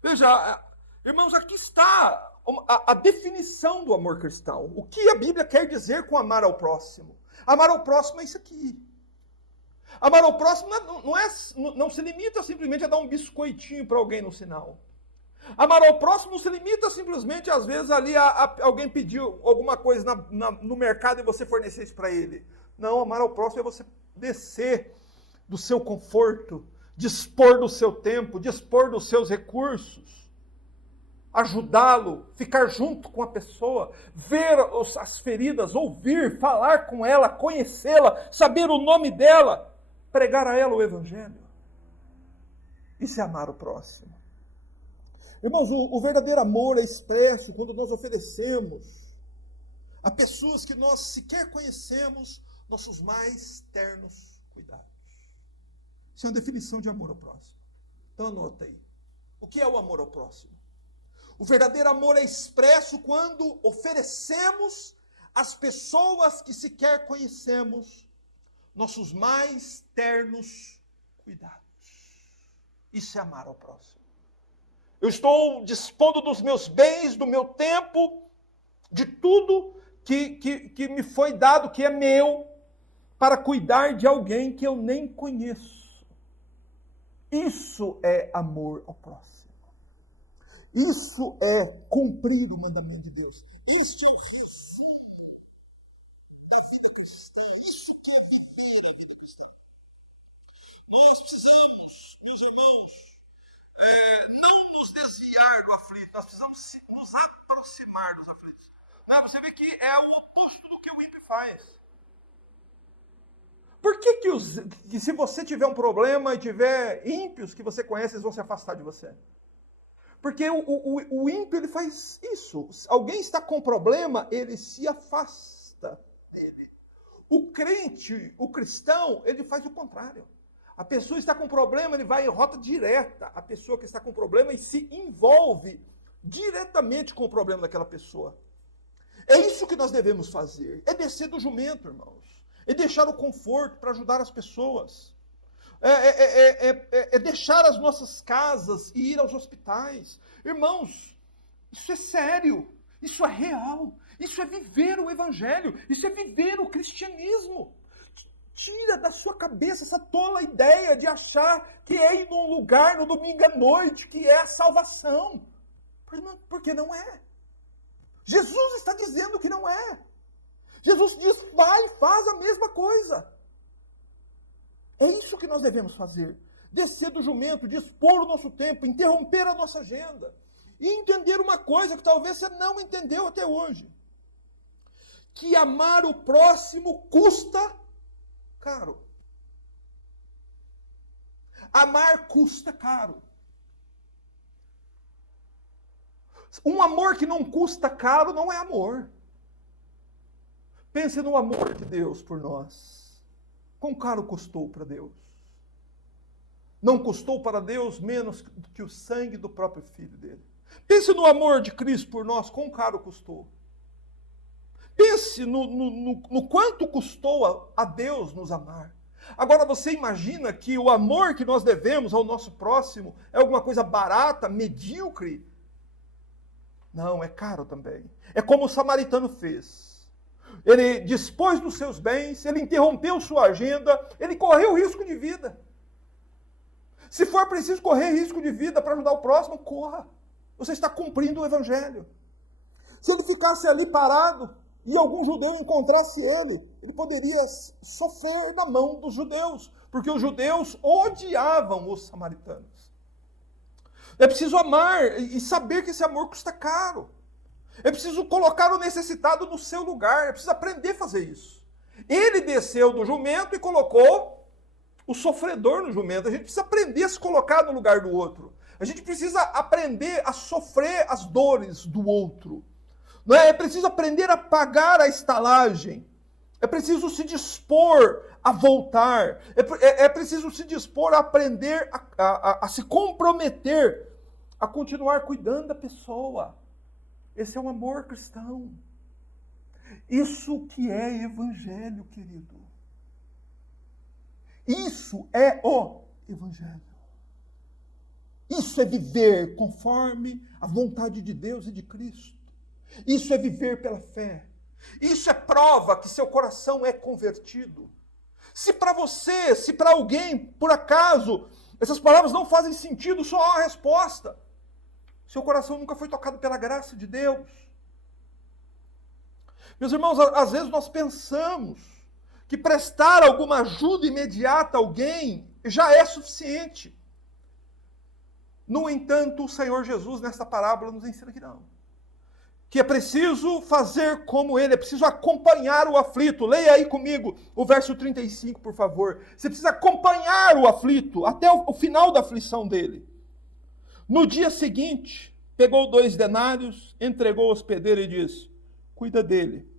Veja, irmãos, aqui está a definição do amor cristão. O que a Bíblia quer dizer com amar ao próximo? Amar ao próximo é isso aqui. Amar ao próximo não se limita simplesmente a dar um biscoitinho para alguém no sinal. Amar ao próximo não se limita simplesmente, às vezes, ali alguém pediu alguma coisa no mercado e você fornecer isso para ele. Não, amar ao próximo é você descer do seu conforto, dispor do seu tempo, dispor dos seus recursos, ajudá-lo, ficar junto com a pessoa, ver as feridas, ouvir, falar com ela, conhecê-la, saber o nome dela, pregar a ela o evangelho. Isso é amar o próximo. Irmãos, o verdadeiro amor é expresso quando nós oferecemos a pessoas que nós sequer conhecemos nossos mais ternos cuidados. Isso é uma definição de amor ao próximo. Então anota aí. O que é o amor ao próximo? O verdadeiro amor é expresso quando oferecemos às pessoas que sequer conhecemos nossos mais ternos cuidados. Isso é amar ao próximo. Eu estou dispondo dos meus bens, do meu tempo, de tudo que me foi dado, que é meu, para cuidar de alguém que eu nem conheço. Isso é amor ao próximo. Isso é cumprir o mandamento de Deus. Este é o resumo da vida cristã. Isso que é viver a vida cristã. Nós precisamos, meus irmãos, não nos desviar do aflito. Nós precisamos nos aproximar dos aflitos. Não, você vê que é o oposto do que o ímpio faz. Por que se você tiver um problema e tiver ímpios que você conhece, eles vão se afastar de você? Porque o ímpio, ele faz isso. Se alguém está com problema, ele se afasta. O crente, o cristão, ele faz o contrário. A pessoa está com problema, ele vai em rota direta. A pessoa que está com problema e se envolve diretamente com o problema daquela pessoa. É isso que nós devemos fazer. É descer do jumento, irmãos. É deixar o conforto para ajudar as pessoas. É deixar as nossas casas e ir aos hospitais. Irmãos, isso é sério. Isso é real. Isso é viver o evangelho. Isso é viver o cristianismo. Tira da sua cabeça essa tola ideia de achar que é ir num lugar no domingo à noite que é a salvação. Porque não é. Jesus está dizendo que não é. Jesus diz, vai, faz a mesma coisa. É isso que nós devemos fazer. Descer do jumento, dispor o nosso tempo, interromper a nossa agenda. E entender uma coisa que talvez você não entendeu até hoje. Que amar o próximo custa caro. Amar custa caro. Um amor que não custa caro não é amor. Pense no amor de Deus por nós. Quão caro custou para Deus? Não custou para Deus menos que o sangue do próprio Filho dele. Pense no amor de Cristo por nós, quão caro custou. Pense no quanto custou a Deus nos amar. Agora você imagina que o amor que nós devemos ao nosso próximo é alguma coisa barata, medíocre? Não, é caro também. É como o samaritano fez. Ele dispôs dos seus bens, ele interrompeu sua agenda, ele correu risco de vida. Se for preciso correr risco de vida para ajudar o próximo, corra. Você está cumprindo o evangelho. Se ele ficasse ali parado e algum judeu encontrasse ele poderia sofrer na mão dos judeus, porque os judeus odiavam os samaritanos. É preciso amar e saber que esse amor custa caro. É preciso colocar o necessitado no seu lugar. É preciso aprender a fazer isso. Ele desceu do jumento e colocou o sofredor no jumento. A gente precisa aprender a se colocar no lugar do outro. A gente precisa aprender a sofrer as dores do outro. Não é? É preciso aprender a pagar a estalagem. É preciso se dispor a voltar. É preciso se dispor a aprender a se comprometer a continuar cuidando da pessoa. Esse é um amor cristão. Isso que é evangelho, querido. Isso é o evangelho. Isso é viver conforme a vontade de Deus e de Cristo. Isso é viver pela fé. Isso é prova que seu coração é convertido. Se para você, se para alguém, por acaso, essas palavras não fazem sentido, só há uma resposta. Seu coração nunca foi tocado pela graça de Deus. Meus irmãos, às vezes nós pensamos que prestar alguma ajuda imediata a alguém já é suficiente. No entanto, o Senhor Jesus, nesta parábola, nos ensina que não. Que é preciso fazer como ele, é preciso acompanhar o aflito. Leia aí comigo o verso 35, por favor. Você precisa acompanhar o aflito até o final da aflição dele. No dia seguinte, pegou 2 denários, entregou ao hospedeiro e disse, cuida dele.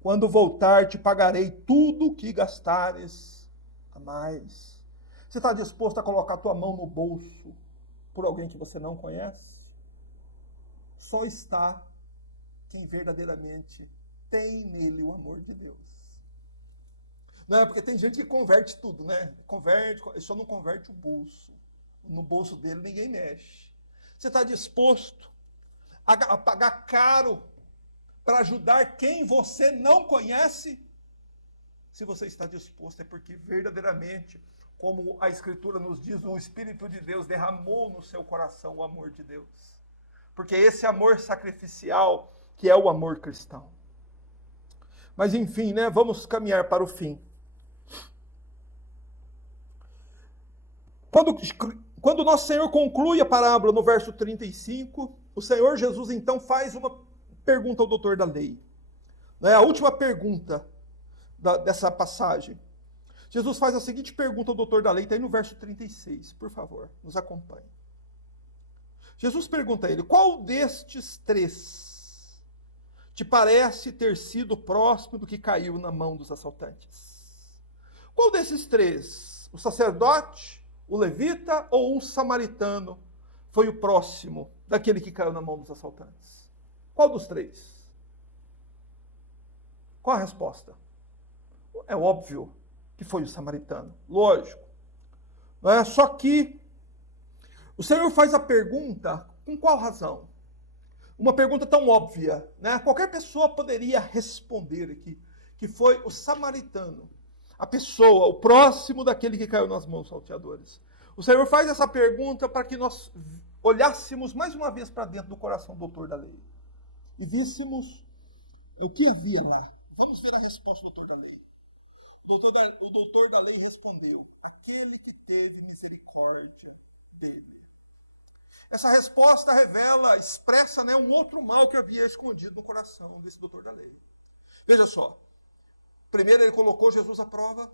Quando voltar, te pagarei tudo o que gastares a mais. Você está disposto a colocar a tua mão no bolso por alguém que você não conhece? Só está quem verdadeiramente tem nele o amor de Deus. Não é porque tem gente que converte tudo, né? Converte, só não converte o bolso. No bolso dele ninguém mexe. Você está disposto a pagar caro para ajudar quem você não conhece? Se você está disposto, é porque verdadeiramente, como a Escritura nos diz, o Espírito de Deus derramou no seu coração o amor de Deus. Porque esse amor sacrificial que é o amor cristão. Mas enfim, né? Vamos caminhar para o fim. Quando nosso Senhor conclui a parábola no verso 35, o Senhor Jesus então faz uma pergunta ao doutor da lei. É a última pergunta dessa passagem. Jesus faz a seguinte pergunta ao doutor da lei, está aí no verso 36. Por favor, nos acompanhe. Jesus pergunta a ele: qual destes três te parece ter sido próximo do que caiu na mão dos assaltantes? Qual desses três, o sacerdote, o levita ou o samaritano, foi o próximo daquele que caiu na mão dos assaltantes? Qual dos três? Qual a resposta? É óbvio que foi o samaritano, lógico. Não é? Só que o Senhor faz a pergunta com qual razão? Uma pergunta tão óbvia, né? Qualquer pessoa poderia responder aqui, que foi o samaritano, a pessoa, o próximo daquele que caiu nas mãos dos salteadores. O Senhor faz essa pergunta para que nós olhássemos mais uma vez para dentro do coração do doutor da lei e víssemos o que havia lá. Vamos ver a resposta do doutor da lei. O doutor da lei respondeu: aquele que teve misericórdia dele. Essa resposta revela, expressa, né, um outro mal que havia escondido no coração desse doutor da lei. Veja só. Primeiro, ele colocou Jesus à prova.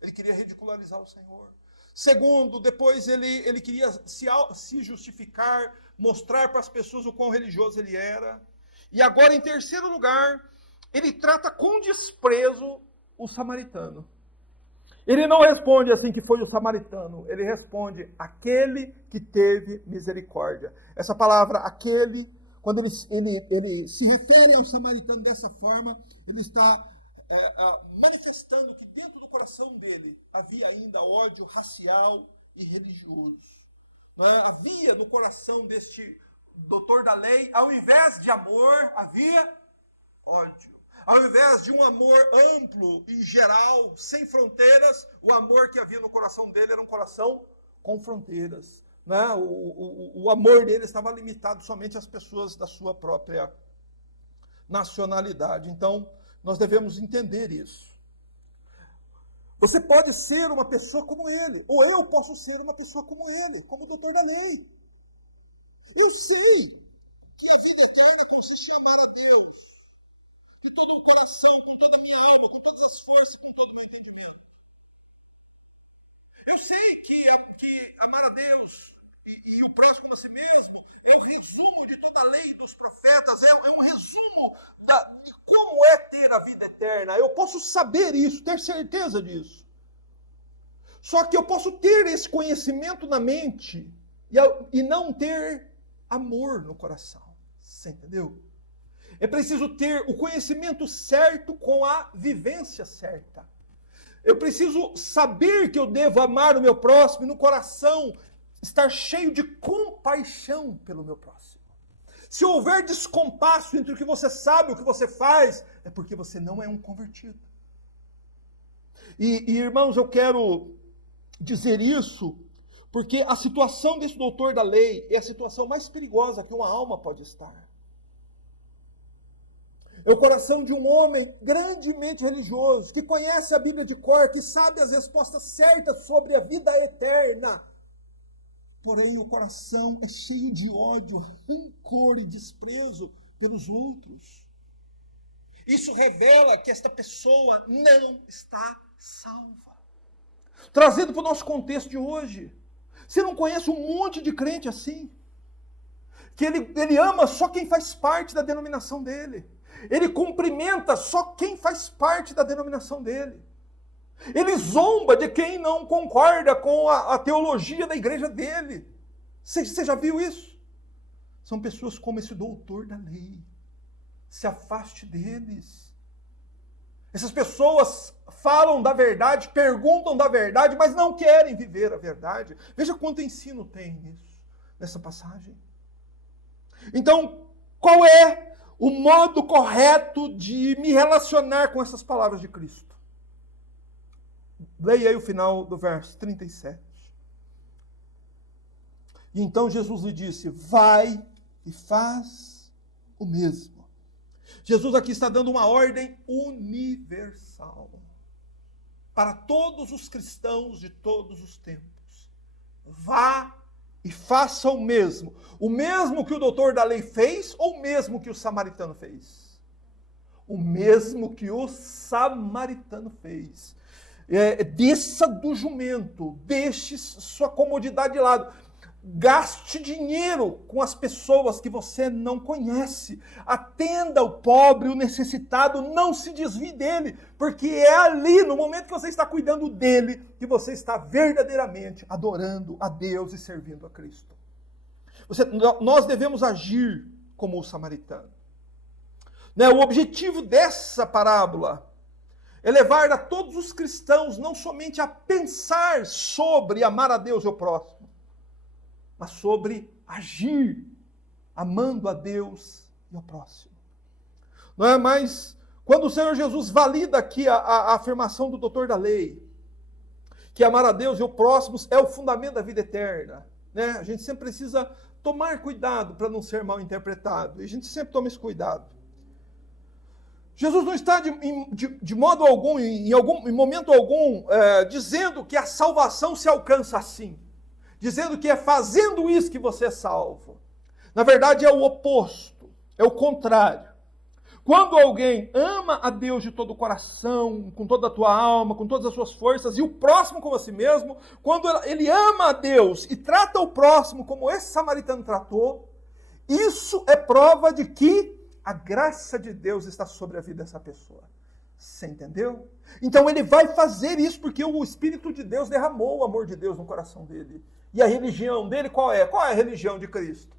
Ele queria ridicularizar o Senhor. Segundo, depois ele queria se justificar, mostrar para as pessoas o quão religioso ele era. E agora, em terceiro lugar, ele trata com desprezo o samaritano. Ele não responde assim que foi o samaritano, ele responde aquele que teve misericórdia. Essa palavra, aquele, quando ele se refere ao samaritano dessa forma, ele está manifestando que dentro do coração dele havia ainda ódio racial e religioso. Havia no coração deste doutor da lei, ao invés de amor, havia ódio. Ao invés de um amor amplo e geral, sem fronteiras, o amor que havia no coração dele era um coração com fronteiras. Né? O amor dele estava limitado somente às pessoas da sua própria nacionalidade. Então, nós devemos entender isso. Você pode ser uma pessoa como ele, ou eu posso ser uma pessoa como ele, como o doutor da lei. Eu sei que a vida eterna consiste em amar a Deus. De todo o coração, com toda a minha alma, com todas as forças, com todo o meu entendimento. Eu sei que amar a Deus e o próximo como a si mesmo é um resumo de toda a lei dos profetas, é um resumo de como é ter a vida eterna. Eu posso saber isso, ter certeza disso. Só que eu posso ter esse conhecimento na mente e não ter amor no coração. Você entendeu? É preciso ter o conhecimento certo com a vivência certa. Eu preciso saber que eu devo amar o meu próximo e no coração estar cheio de compaixão pelo meu próximo. Se houver descompasso entre o que você sabe e o que você faz, é porque você não é um convertido. E irmãos, eu quero dizer isso porque a situação desse doutor da lei é a situação mais perigosa que uma alma pode estar. É o coração de um homem grandemente religioso, que conhece a Bíblia de cor, que sabe as respostas certas sobre a vida eterna. Porém, o coração é cheio de ódio, rancor e desprezo pelos outros. Isso revela que esta pessoa não está salva. Trazendo para o nosso contexto de hoje. Você não conhece um monte de crente assim? Que ele ama só quem faz parte da denominação dele. Ele cumprimenta só quem faz parte da denominação dele. Ele zomba de quem não concorda com a teologia da igreja dele. Você já viu isso? São pessoas como esse doutor da lei. Se afaste deles. Essas pessoas falam da verdade, perguntam da verdade, mas não querem viver a verdade. Veja quanto ensino tem nisso, nessa passagem. Então, qual é o modo correto de me relacionar com essas palavras de Cristo? Leia aí o final do verso 37. E então Jesus lhe disse: vai e faz o mesmo. Jesus aqui está dando uma ordem universal para todos os cristãos de todos os tempos. Vá e faça o mesmo. O mesmo que o doutor da lei fez ou o mesmo que o samaritano fez? O mesmo que o samaritano fez. Desça do jumento, deixe sua comodidade de lado. gaste dinheiro com as pessoas que você não conhece. Atenda o pobre, o necessitado, não se desvie dele, porque é ali, no momento que você está cuidando dele, que você está verdadeiramente adorando a Deus e servindo a Cristo. Nós devemos agir como o samaritano. Né? O objetivo dessa parábola é levar a todos os cristãos não somente a pensar sobre amar a Deus e o próximo, mas sobre agir amando a Deus e ao próximo. Não é? Mas quando o Senhor Jesus valida aqui a afirmação do doutor da lei, que amar a Deus e o próximo é o fundamento da vida eterna, né? A gente sempre precisa tomar cuidado para não ser mal interpretado, e a gente sempre toma esse cuidado. Jesus não está de modo algum, em momento algum, dizendo que a salvação se alcança assim, dizendo que é fazendo isso que você é salvo. Na verdade é o oposto, é o contrário. Quando alguém ama a Deus de todo o coração, com toda a tua alma, com todas as suas forças, e o próximo como a si mesmo, quando ele ama a Deus e trata o próximo como esse samaritano tratou, isso é prova de que a graça de Deus está sobre a vida dessa pessoa. Você entendeu? Então ele vai fazer isso porque o Espírito de Deus derramou o amor de Deus no coração dele. E a religião dele qual é? Qual é a religião de Cristo?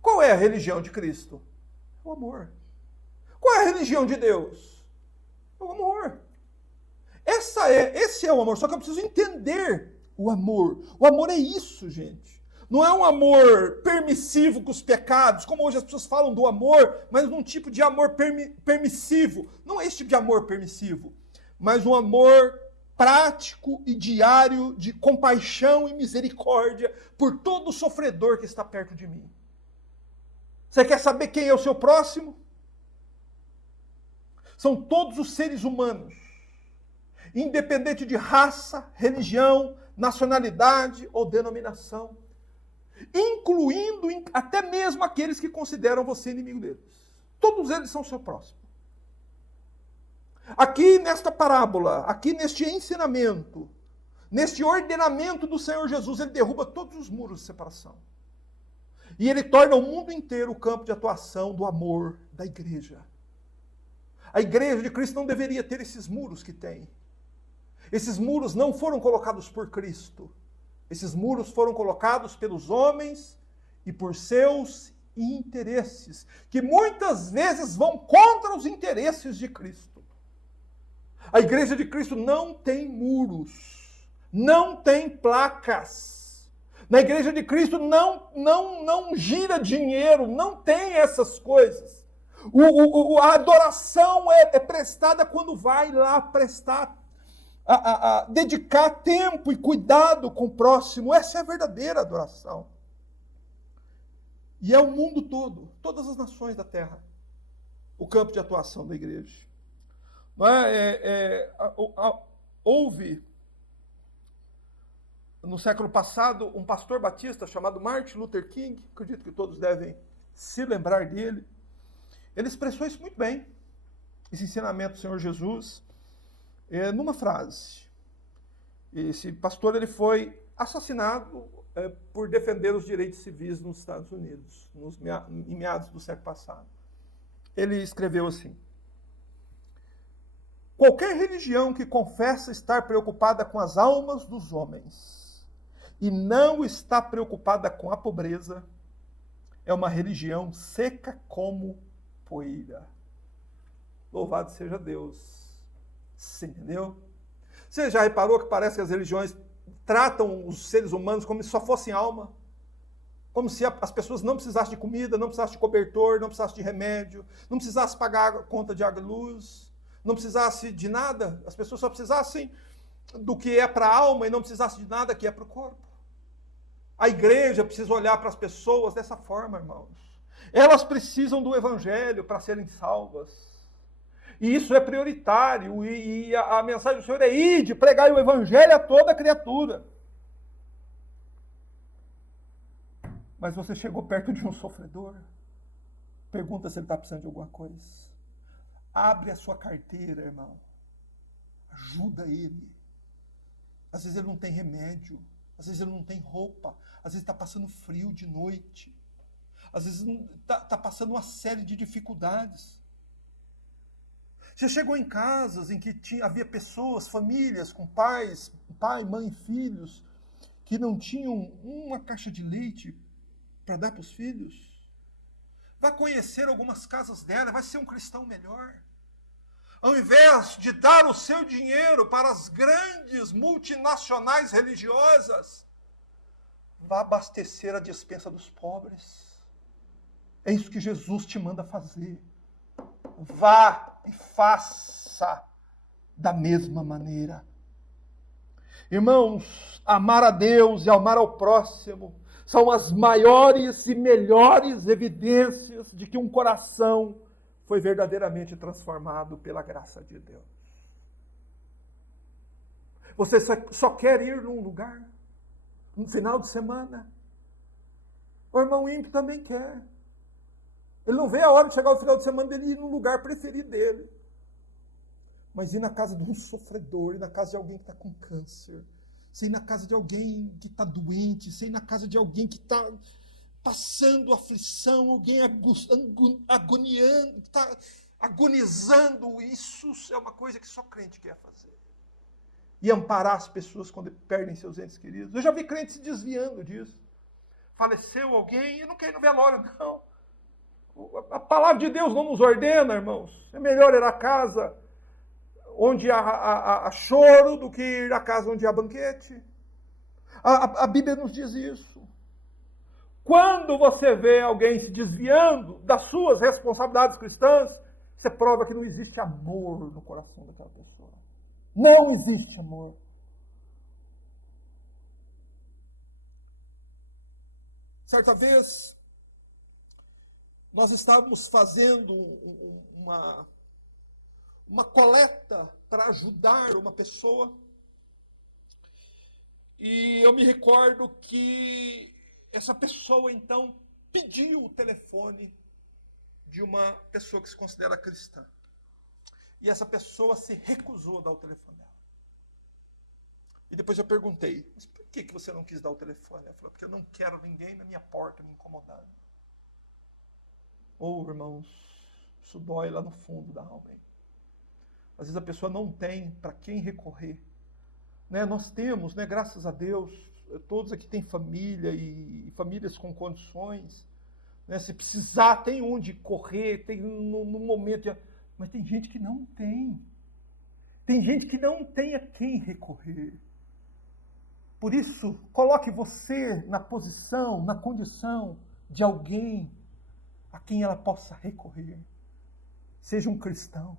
Qual é a religião de Cristo? O amor. Qual é a religião de Deus? O amor. Esse é o amor, só que eu preciso entender o amor. O amor é isso, gente. Não é um amor permissivo com os pecados, como hoje as pessoas falam do amor, mas num tipo de amor permissivo. Não é esse tipo de amor permissivo, mas um amor prático e diário de compaixão e misericórdia por todo sofredor que está perto de mim. Você quer saber quem é o seu próximo? São todos os seres humanos, independente de raça, religião, nacionalidade ou denominação, incluindo até mesmo aqueles que consideram você inimigo deles. Todos eles são seu próximo. Aqui nesta parábola, aqui neste ensinamento, neste ordenamento do Senhor Jesus, ele derruba todos os muros de separação. E ele torna o mundo inteiro o campo de atuação do amor da igreja. A igreja de Cristo não deveria ter esses muros que tem. Esses muros não foram colocados por Cristo. Esses muros foram colocados pelos homens e por seus interesses, que muitas vezes vão contra os interesses de Cristo. A igreja de Cristo não tem muros, não tem placas. Na igreja de Cristo não gira dinheiro, não tem essas coisas. A adoração é prestada quando vai lá prestar, dedicar tempo e cuidado com o próximo. Essa é a verdadeira adoração. E é o mundo todo, todas as nações da terra, o campo de atuação da igreja. Não houve, no século passado, um pastor batista chamado Martin Luther King, acredito que todos devem se lembrar dele. Ele expressou isso muito bem, esse ensinamento do Senhor Jesus, numa frase. Esse pastor ele foi assassinado por defender os direitos civis nos Estados Unidos, em meados do século passado. Ele escreveu assim: qualquer religião que confessa estar preocupada com as almas dos homens e não está preocupada com a pobreza é uma religião seca como poeira. Louvado seja Deus. Você entendeu? Você já reparou que parece que as religiões tratam os seres humanos como se só fossem alma? Como se as pessoas não precisassem de comida, não precisassem de cobertor, não precisassem de remédio, não precisassem pagar a conta de água e luz, não precisassem de nada. As pessoas só precisassem do que é para a alma e não precisassem de nada que é para o corpo. A igreja precisa olhar para as pessoas dessa forma, irmãos. Elas precisam do evangelho para serem salvas. E isso é prioritário. E a mensagem do Senhor é ide, pregai o evangelho a toda criatura. Mas você chegou perto de um sofredor, pergunta se ele está precisando de alguma coisa. Abre a sua carteira, irmão. Ajuda ele. Às vezes ele não tem remédio. Às vezes ele não tem roupa, às vezes está passando frio de noite, às vezes está passando uma série de dificuldades. Você chegou em casas em que havia pessoas, famílias com pais, pai, mãe, filhos, que não tinham uma caixa de leite para dar para os filhos? Vai conhecer algumas casas dela, vai ser um cristão melhor. Ao invés de dar o seu dinheiro para as grandes multinacionais religiosas, vá abastecer a despensa dos pobres. É isso que Jesus te manda fazer. Vá e faça da mesma maneira. Irmãos, amar a Deus e amar ao próximo são as maiores e melhores evidências de que um coração foi verdadeiramente transformado pela graça de Deus. Você só quer ir num lugar, no final de semana? O irmão ímpio também quer. Ele não vê a hora de chegar ao final de semana dele ir no lugar preferido dele. Mas ir na casa de um sofredor, ir na casa de alguém que está com câncer, você ir na casa de alguém que está doente, você ir na casa de alguém que está passando aflição, alguém agoniando, está agonizando, isso é uma coisa que só crente quer fazer. E amparar as pessoas quando perdem seus entes queridos. Eu já vi crentes se desviando disso. Faleceu alguém, eu não quero ir no velório, não. A palavra de Deus não nos ordena, irmãos. É melhor ir à casa onde há choro do que ir à casa onde há banquete. A Bíblia nos diz isso. Quando você vê alguém se desviando das suas responsabilidades cristãs, você prova que não existe amor no coração daquela pessoa. Não existe amor. Certa vez, nós estávamos fazendo uma coleta para ajudar uma pessoa. E eu me recordo que essa pessoa, então, pediu o telefone de uma pessoa que se considera cristã. E essa pessoa se recusou a dar o telefone dela. E depois eu perguntei, mas por que você não quis dar o telefone? Ela falou, porque eu não quero ninguém na minha porta me incomodando. Irmãos, isso dói lá no fundo da alma. Hein? Às vezes a pessoa não tem para quem recorrer. Né? Nós temos, né, graças a Deus, todos aqui têm família e famílias com condições. Né? Se precisar, tem onde correr, tem no momento. Mas tem gente que não tem. Tem gente que não tem a quem recorrer. Por isso, coloque você na posição, na condição de alguém a quem ela possa recorrer. Seja um cristão.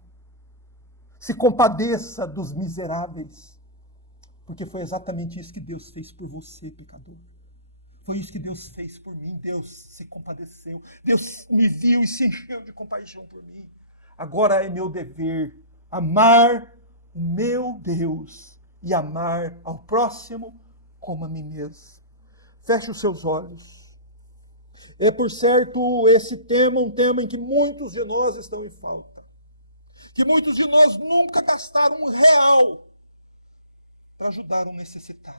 Se compadeça dos miseráveis. Porque foi exatamente isso que Deus fez por você, pecador. Foi isso que Deus fez por mim. Deus se compadeceu. Deus me viu e se encheu de compaixão por mim. Agora é meu dever amar o meu Deus e amar ao próximo como a mim mesmo. Feche os seus olhos. É, por certo, esse tema um tema em que muitos de nós estão em falta. Que muitos de nós nunca gastaram R$1 para ajudar um necessitado.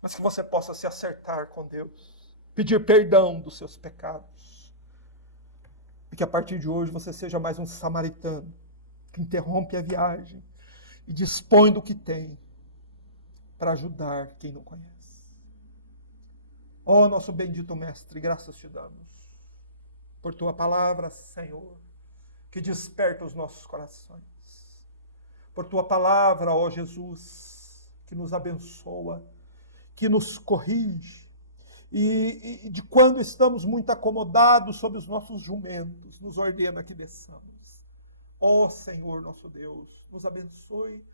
Mas que você possa se acertar com Deus, pedir perdão dos seus pecados. E que a partir de hoje você seja mais um samaritano, que interrompe a viagem e dispõe do que tem para ajudar quem não conhece. Ó nosso bendito Mestre, graças te damos por tua palavra, Senhor, que desperta os nossos corações. Por tua palavra, ó Jesus, que nos abençoa, que nos corrige, e de quando estamos muito acomodados sobre os nossos jumentos, nos ordena que desçamos. Ó Senhor, nosso Deus, nos abençoe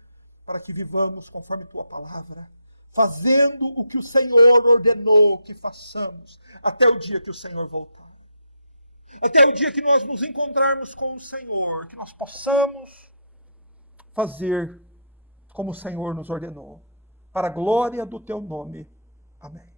para que vivamos conforme tua palavra, fazendo o que o Senhor ordenou que façamos, até o dia que o Senhor voltar. Até o dia que nós nos encontrarmos com o Senhor, que nós possamos fazer como o Senhor nos ordenou, para a glória do teu nome. Amém.